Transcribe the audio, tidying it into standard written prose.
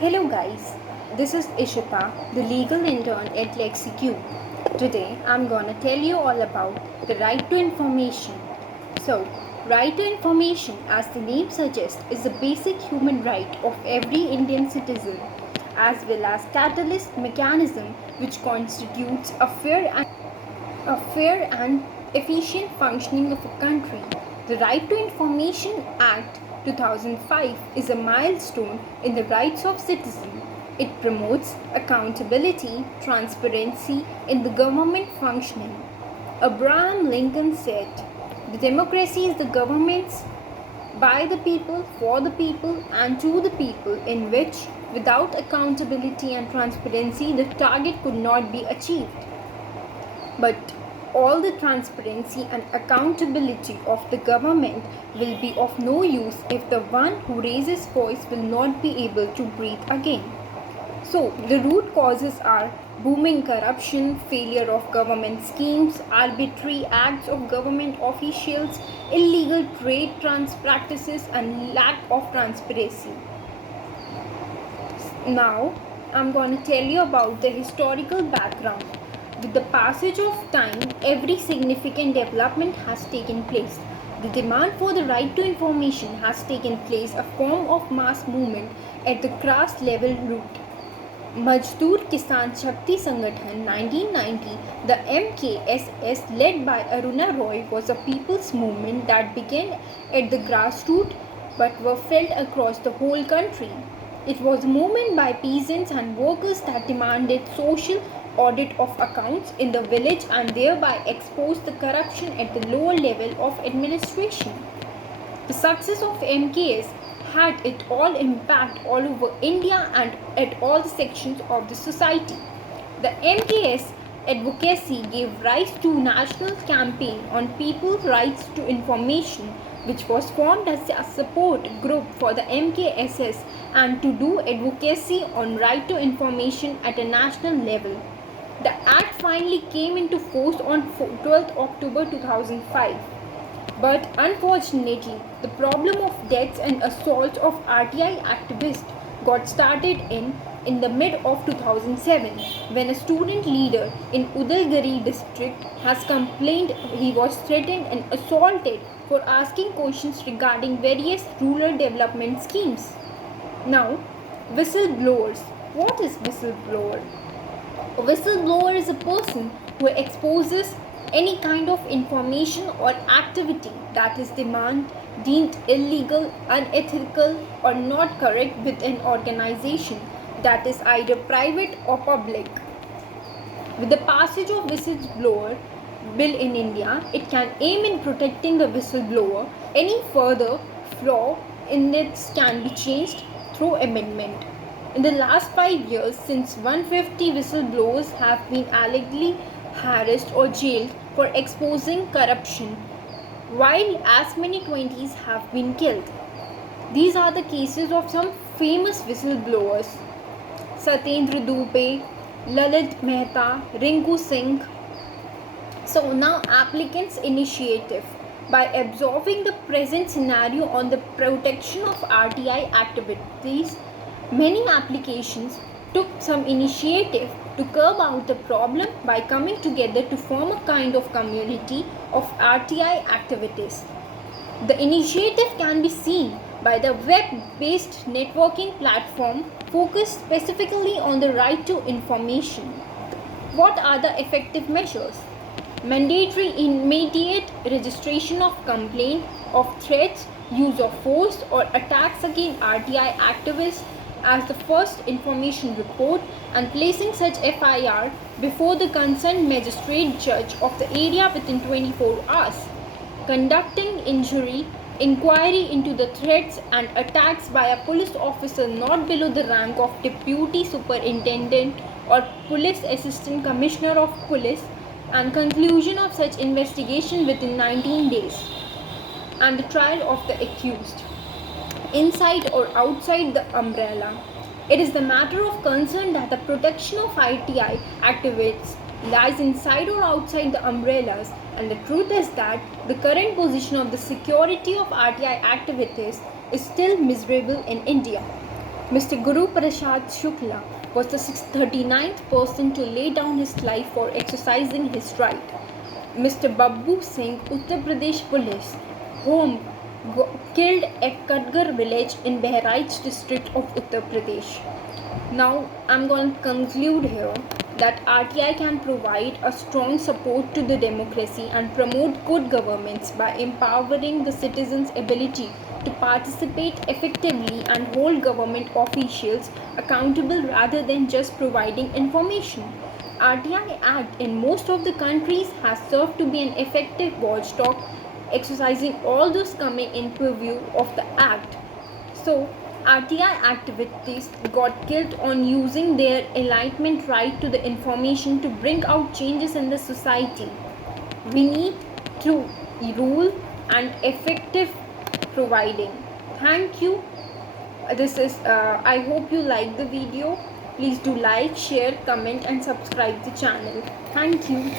Hello guys, this is Ishita, the legal intern at LexiQ. Today I'm gonna tell you all about the right to information. So, right to information, as the name suggests, is a basic human right of every Indian citizen, as well as catalyst mechanism which constitutes a fair and efficient functioning of a country. The Right to Information Act 2005 is a milestone in the rights of citizens. It promotes accountability, transparency in the government functioning. Abraham Lincoln said, "The democracy is the government's by the people, for the people, and to the people, in which, without accountability and transparency, the target could not be achieved." But all the transparency and accountability of the government will be of no use if the one who raises voice will not be able to breathe again. So, the root causes are booming corruption, failure of government schemes, arbitrary acts of government officials, illegal trade practices, and lack of transparency. Now, I'm going to tell you about the historical background. With the passage of time, every significant development has taken place. The demand for the right to information has taken place, a form of mass movement at the grass level root. Mazdoor Kisan Shakti Sangathan 1990, the MKSS led by Aruna Roy, was a people's movement that began at the grassroots but were felt across the whole country. It was a movement by peasants and workers that demanded social audit of accounts in the village and thereby exposed the corruption at the lower level of administration. The success of MKS had it all impact all over India and at all the sections of the society. The MKS advocacy gave rise to National Campaign on People's Rights to Information, which was formed as a support group for the MKSS and to do advocacy on right to information at a national level. The Act finally came into force on 12th October 2005. But unfortunately, the problem of deaths and assaults of RTI activists got started in the mid of 2007 when a student leader in Udalguri district has complained he was threatened and assaulted for asking questions regarding various rural development schemes. Now, whistleblowers. What is whistleblower? A whistleblower is a person who exposes any kind of information or activity that is deemed illegal, unethical, or not correct with an organization that is either private or public. With the passage of whistleblower bill in India, it can aim in protecting the whistleblower. Any further flaw in it can be changed through amendment. In the last 5 years, since 150 whistleblowers have been allegedly harassed or jailed for exposing corruption, while as many 20s have been killed. These are the cases of some famous whistleblowers: Satyendra Dubey, Lalit Mehta, Rinku Singh. So now applicants' initiative. By absorbing the present scenario on the protection of RTI activities, many applications took some initiative to curb out the problem by coming together to form a kind of community of RTI activities. The initiative can be seen by the web-based networking platform focused specifically on the right to information. What are the effective measures? Mandatory immediate registration of complaint of threats, use of force or attacks against RTI activists as the first information report and placing such FIR before the concerned magistrate judge of the area within 24 hours. Conducting inquiry into the threats and attacks by a police officer not below the rank of deputy superintendent or police assistant commissioner of police, and conclusion of such investigation within 19 days, and the trial of the accused. Inside or outside the umbrella. It is the matter of concern that the protection of RTI activists lies inside or outside the umbrellas, and the truth is that the current position of the security of RTI activists is still miserable in India. Mr. Guru Prasad Shukla was the 39th person to lay down his life for exercising his right. Mr. Babbu Singh, Uttar Pradesh Police, home killed at Kadgar village in Bahraich district of Uttar Pradesh. Now I'm going to conclude here that RTI can provide a strong support to the democracy and promote good governance by empowering the citizens' ability to participate effectively and hold government officials accountable rather than just providing information. RTI Act in most of the countries has served to be an effective watchdog, exercising all those coming in purview of the Act. So, RTI activists got killed on using their enlightenment right to the information to bring out changes in the society. We need to rule and effective providing. Thank you. I hope you like the video. Please do like, share, comment and subscribe the channel. Thank you.